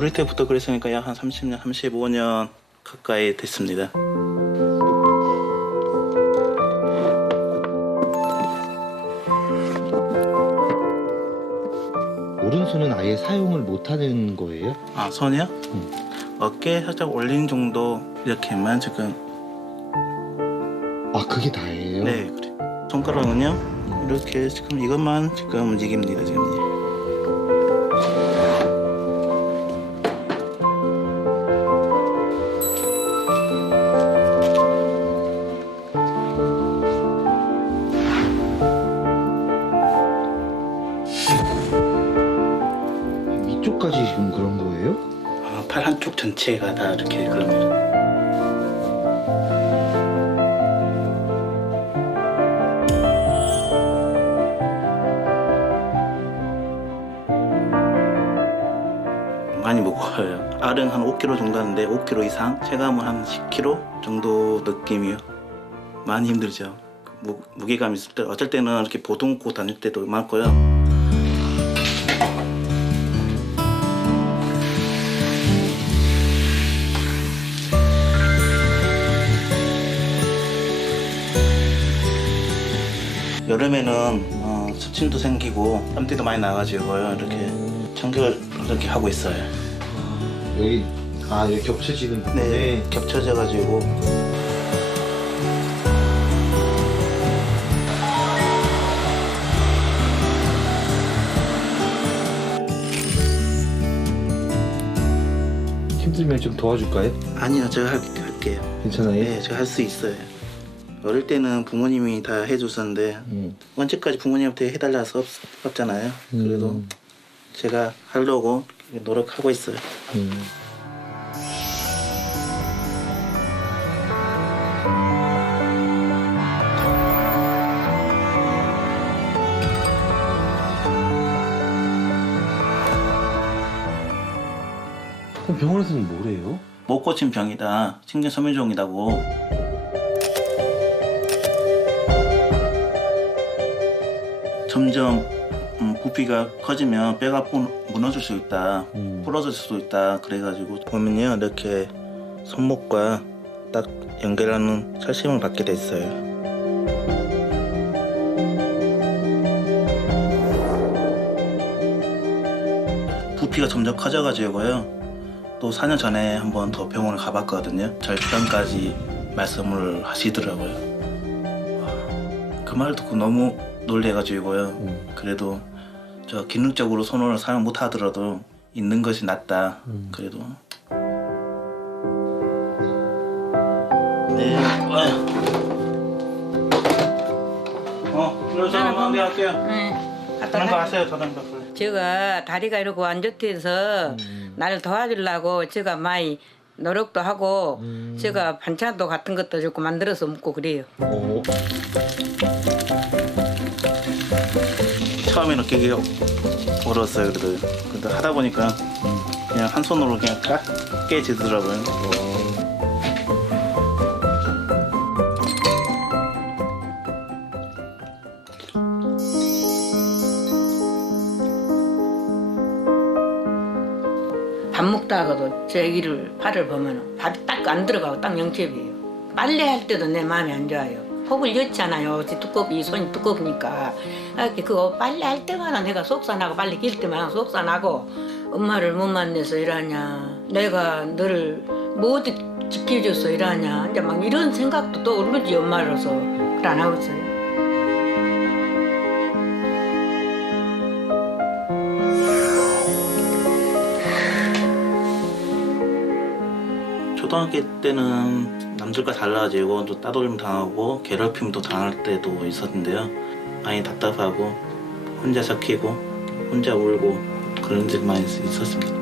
어릴 때부터 그랬으니까 약 한 30년, 35년 가까이 됐습니다. 오른손은 아예 사용을 못하는 거예요? 아, 손이요? 어깨 살짝 올린 정도 이렇게만 지금. 아, 그게 다예요? 네, 그래. 손가락은요 이렇게 지금 이것만 지금 움직입니다. 지금. 위쪽까지 지금 그런 거예요? 아, 팔 한쪽 전체가 다 이렇게 그럽니다. 많이 무거워요. 알은 한 5kg 정도 하는데 5kg 이상, 체감은 한 10kg 정도 느낌이요. 많이 힘들죠. 무게감 있을 때, 어쩔 때는 이렇게 보동 입고 다닐 때도 많고요. 여름에는 수침도 생기고 땀띠도 많이 나가지고요. 이렇게 청결 이렇게 하고 있어요. 여기 여기 겹쳐지는 부분에 네, 겹쳐져가지고. 힘들면 좀 도와줄까요? 아니요, 제가 할게요. 괜찮아요? 네, 제가 할 수 있어요. 어릴 때는 부모님이 다 해줬었는데 언제까지 부모님한테 해달라 수 없잖아요. 그래도 제가 하려고 노력하고 있어요. 그럼 병원에서는 뭐래요? 못 고친 병이다, 신경소멸종이라고. 점점 부피가 커지면 뼈가 무너질 수 있다, 부러질 수도 있다. 그래가지고 보면요, 이렇게 손목과 딱 연결하는 철심을 받게 됐어요. 부피가 점점 커져가지고요. 또 4년 전에 한 번 더 병원을 가봤거든요. 절편까지 말씀을 하시더라고요. 그 말 듣고 너무 놀래가지고요. 그래도 저 기능적으로 손을 사용 못하더라도 있는 것이 낫다. 그래도. 네. 이러서 마무리할게요. 다른 거 하세요. 다른 거. 제가 다리가 이러고 안 좋대서 나를 도와주려고 제가 많이 노력도 하고 제가 반찬도 같은 것도 자꾸 만들어서 먹고 그래요. 처음에는 되게 어려웠어요. 그래도 하다 보니까 그냥 한 손으로 그냥 깨지더라고요. 밥 먹다가도 제 애기를 팔을 보면 밥이 딱 안 들어가고 딱 영접이에요. 빨래할 때도 내 마음이 안 좋아요. 폭을 였잖아요. 이 손이 두꺼우니까. 이렇게 그거 빨래할 때마다 내가 속상하고 빨래 길 때마다 속상하고 엄마를 못 만나서 이러냐. 내가 너를 못 지켜줘서 이러냐. 이제 막 이런 생각도 또 오르지 엄마로서. 그걸 안 하고 있어요. 초등학교 때는 남들과 달라지고 또 따돌림 당하고 괴롭힘도 당할 때도 있었는데요. 많이 답답하고 혼자 삭히고 혼자 울고 그런 적 많이 있었습니다.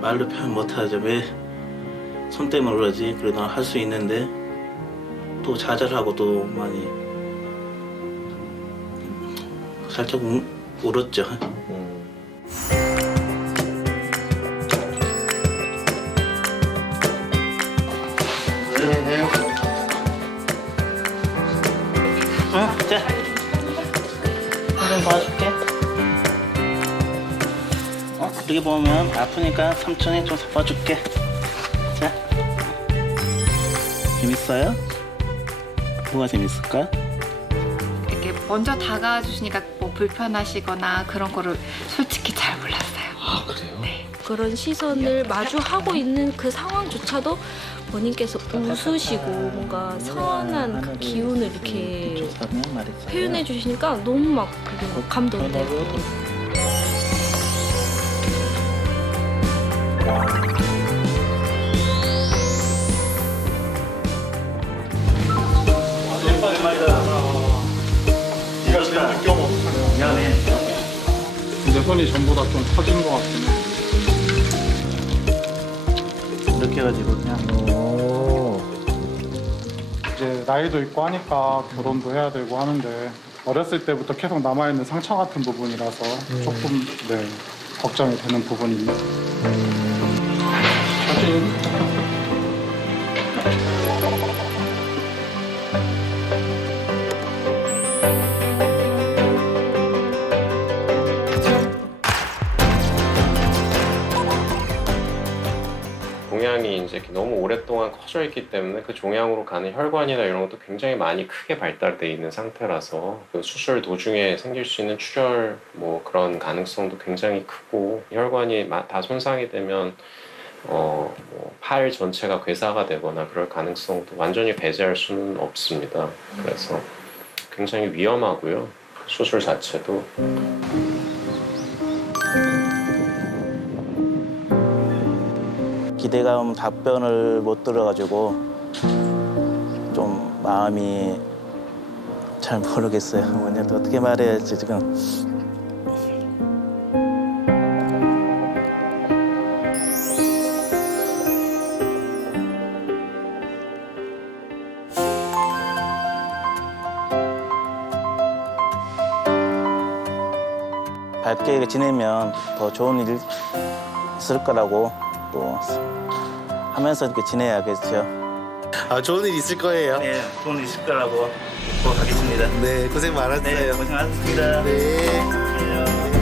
말로 표현 못하죠. 왜 손 때문에 그러지? 그래도 할 수 있는데 또 좌절하고 또 많이 살짝 울었죠. 좀 도와줄게. 여기 보면 아프니까 삼촌이 좀 섞어줄게. 자, 재밌어요? 뭐가 재밌을까? 이렇게 먼저 다가와 주시니까 뭐 불편하시거나 그런 거를 솔직히 잘 몰랐어요. 아 그래요? 그런 시선을 마주하고 있는 그 상황조차도 본인께서 웃으시고 뭔가 선한 그 기운을 이렇게 표현해 주시니까 너무 막 그게 감동돼요. 미안해. 내 손이 전부 다 좀 커진 것 같긴 해. 이렇게 해가지고 그냥 이제 나이도 있고 하니까 결혼도 해야 되고 하는데 어렸을 때부터 계속 남아있는 상처 같은 부분이라서 조금 네, 걱정이 되는 부분입니다. 사실 종양이 이제 이렇게 너무 오랫동안 커져 있기 때문에 그 종양으로 가는 혈관이나 이런 것도 굉장히 많이 크게 발달돼 있는 상태라서 그 수술 도중에 생길 수 있는 출혈 뭐 그런 가능성도 굉장히 크고 혈관이 다 손상이 되면 뭐팔 전체가 괴사가 되거나 그럴 가능성도 완전히 배제할 수는 없습니다. 그래서 굉장히 위험하고요. 수술 자체도. 기대감 답변을 못 들어가지고 좀 마음이 잘 모르겠어요. 어머니한테 어떻게 말해야 할지 지금. 밝게 지내면 더 좋은 일 있을 거라고 또 하면서 이렇게 지내야겠죠. 아, 좋은 일 있을 거예요. 네, 좋은 일 있을 거라고 또 하겠습니다. 네, 고생 많았어요. 네, 고생하셨습니다. 네. 안녕.